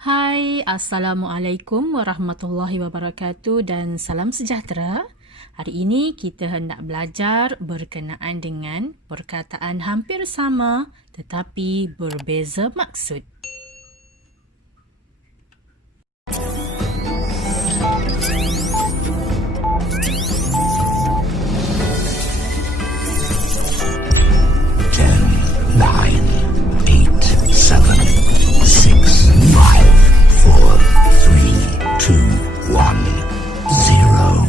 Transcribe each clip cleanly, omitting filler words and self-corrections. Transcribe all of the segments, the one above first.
Hai, Assalamualaikum warahmatullahi wabarakatuh dan salam sejahtera. Hari ini kita hendak belajar berkenaan dengan perkataan hampir sama tetapi berbeza maksud. Nine, eight, seven, six, five, four, three, two, one, zero.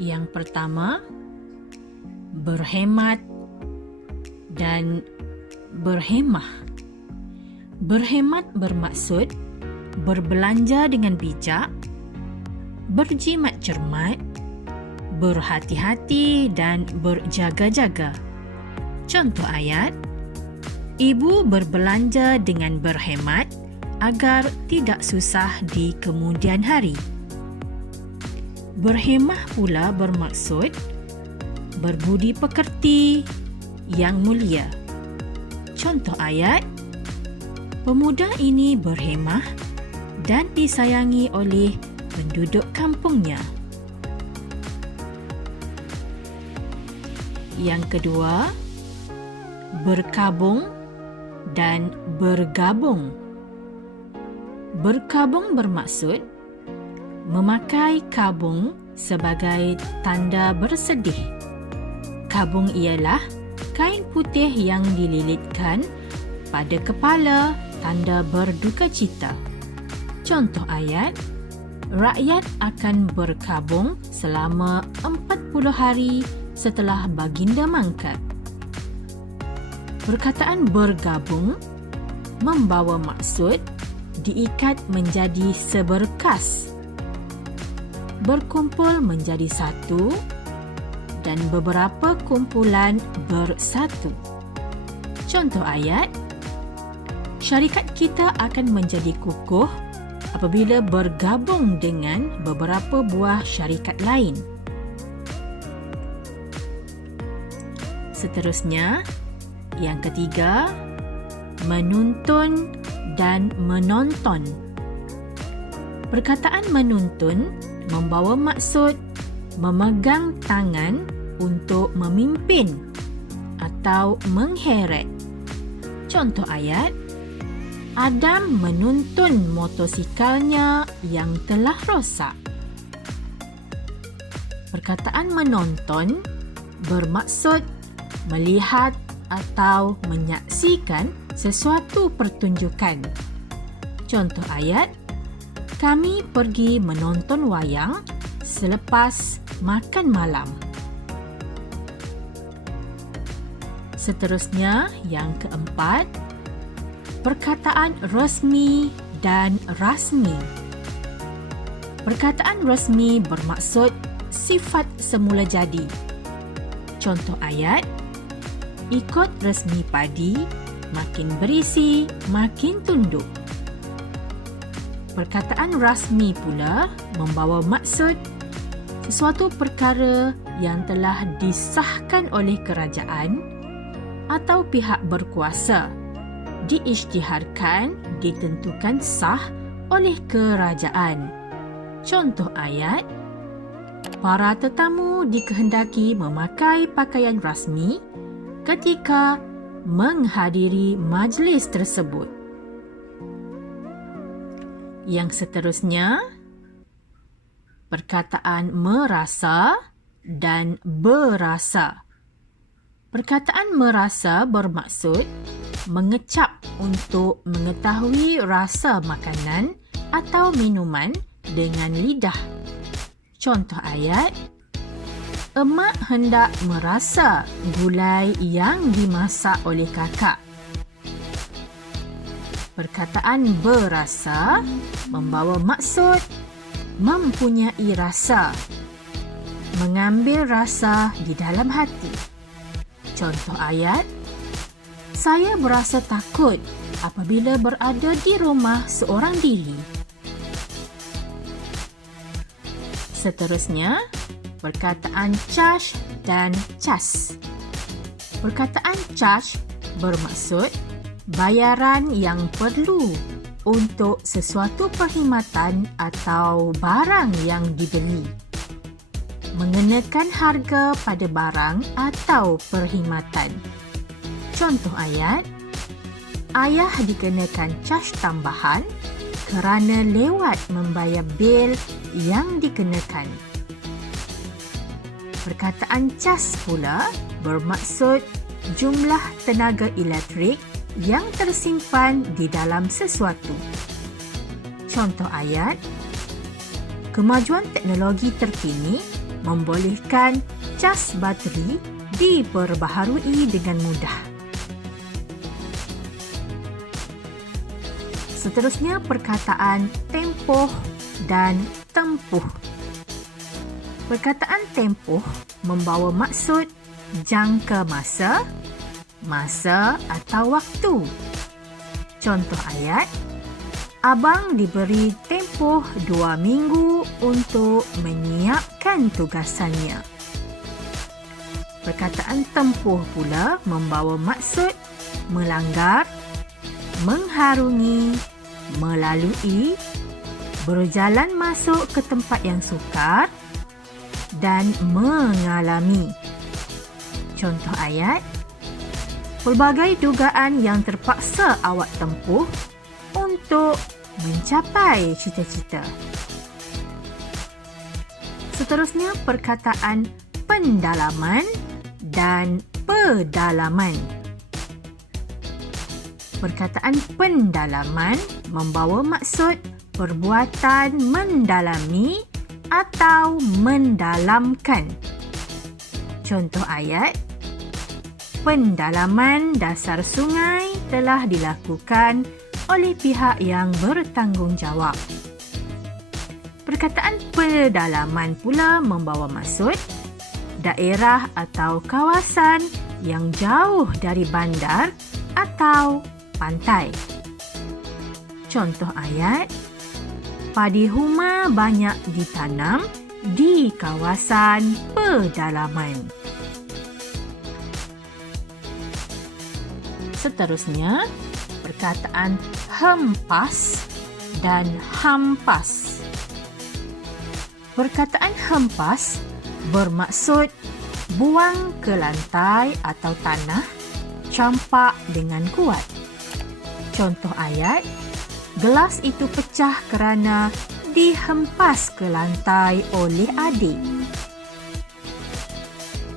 Yang pertama, berhemat dan berhemah. Berhemat bermaksud berbelanja dengan bijak, berjimat cermat, berhati-hati dan berjaga-jaga. Contoh ayat, ibu berbelanja dengan berhemat agar tidak susah di kemudian hari. Berhemah pula bermaksud berbudi pekerti yang mulia. Contoh ayat, pemuda ini berhemah dan disayangi oleh penduduk kampungnya. Yang kedua, berkabung dan bergabung. Berkabung bermaksud memakai kabung sebagai tanda bersedih. Kabung ialah kain putih yang dililitkan pada kepala, tanda berduka cita. Contoh ayat, rakyat akan berkabung selama 40 hari setelah baginda mangkat. Perkataan bergabung membawa maksud diikat menjadi seberkas, berkumpul menjadi satu dan beberapa kumpulan bersatu. Contoh ayat, syarikat kita akan menjadi kukuh apabila bergabung dengan beberapa buah syarikat lain. Seterusnya, yang ketiga, menuntun dan menonton. Perkataan menuntun membawa maksud memegang tangan untuk memimpin atau mengheret. Contoh ayat, Adam menuntun motosikalnya yang telah rosak. Perkataan menonton bermaksud melihat atau menyaksikan sesuatu pertunjukan. Contoh ayat, kami pergi menonton wayang selepas makan malam. Seterusnya, yang keempat, perkataan resmi dan rasmi. Perkataan resmi bermaksud sifat semula jadi. Contoh ayat, ikut resmi padi, makin berisi, makin tunduk. Perkataan rasmi pula membawa maksud sesuatu perkara yang telah disahkan oleh kerajaan atau pihak berkuasa, diisytiharkan, ditentukan sah oleh kerajaan. Contoh ayat, para tetamu dikehendaki memakai pakaian rasmi ketika menghadiri majlis tersebut. Yang seterusnya, perkataan merasa dan berasa. Perkataan merasa bermaksud mengecap untuk mengetahui rasa makanan atau minuman dengan lidah. Contoh ayat, emak hendak merasa gulai yang dimasak oleh kakak. Perkataan berasa membawa maksud mempunyai rasa, mengambil rasa di dalam hati. Contoh ayat, saya berasa takut apabila berada di rumah seorang diri. Seterusnya, perkataan cash dan cas. Perkataan charge bermaksud bayaran yang perlu untuk sesuatu perkhidmatan atau barang yang dibeli. Mengenakan harga pada barang atau perkhidmatan. Contoh ayat, ayah dikenakan caj tambahan kerana lewat membayar bil yang dikenakan. Perkataan cas pula bermaksud jumlah tenaga elektrik yang tersimpan di dalam sesuatu. Contoh ayat, kemajuan teknologi terkini membolehkan cas bateri diperbaharui dengan mudah. Seterusnya perkataan tempoh dan tempuh. Perkataan tempoh membawa maksud jangka masa, masa atau waktu. Contoh ayat, abang diberi tempoh 2 minggu untuk menyiapkan tugasannya. Perkataan tempuh pula membawa maksud melanggar, mengharungi, melalui, berjalan masuk ke tempat yang sukar dan mengalami. Contoh ayat, pelbagai dugaan yang terpaksa awak tempuh untuk mencapai cita-cita. Seterusnya perkataan pendalaman dan pedalaman. Perkataan pendalaman membawa maksud perbuatan mendalami atau mendalamkan. Contoh ayat, pendalaman dasar sungai telah dilakukan oleh pihak yang bertanggungjawab. Perkataan pedalaman pula membawa maksud daerah atau kawasan yang jauh dari bandar atau pantai. Contoh ayat, padi huma banyak ditanam di kawasan pedalaman. Seterusnya, perkataan hempas dan hampas. Perkataan hempas bermaksud buang ke lantai atau tanah, campak dengan kuat. Contoh ayat, gelas itu pecah kerana dihempas ke lantai oleh adik.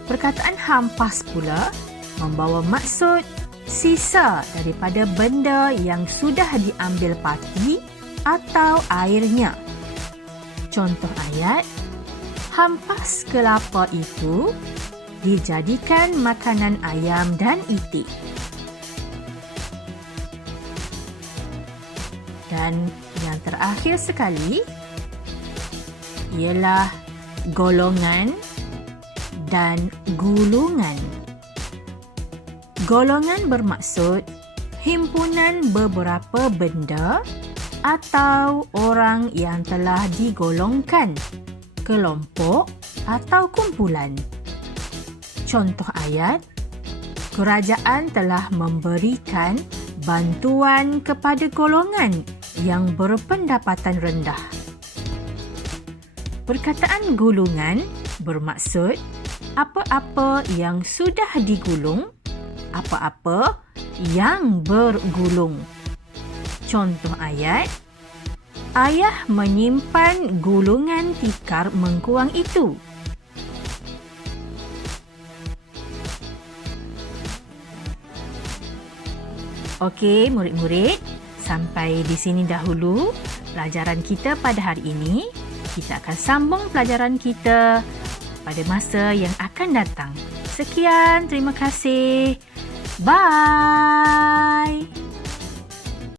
Perkataan hampas pula membawa maksud sisa daripada benda yang sudah diambil pati atau airnya. Contoh ayat, hampas kelapa itu dijadikan makanan ayam dan itik. Dan yang terakhir sekali ialah golongan dan gulungan. Golongan bermaksud himpunan beberapa benda atau orang yang telah digolongkan, kelompok atau kumpulan. Contoh ayat, kerajaan telah memberikan bantuan kepada golongan yang berpendapatan rendah. Perkataan gulungan bermaksud apa-apa yang sudah digulung, apa-apa yang bergulung. Contoh ayat, ayah menyimpan gulungan tikar mengkuang itu. Okey, murid-murid, sampai di sini dahulu pelajaran kita pada hari ini. Kita akan sambung pelajaran kita pada masa yang akan datang. Sekian, terima kasih. Bye.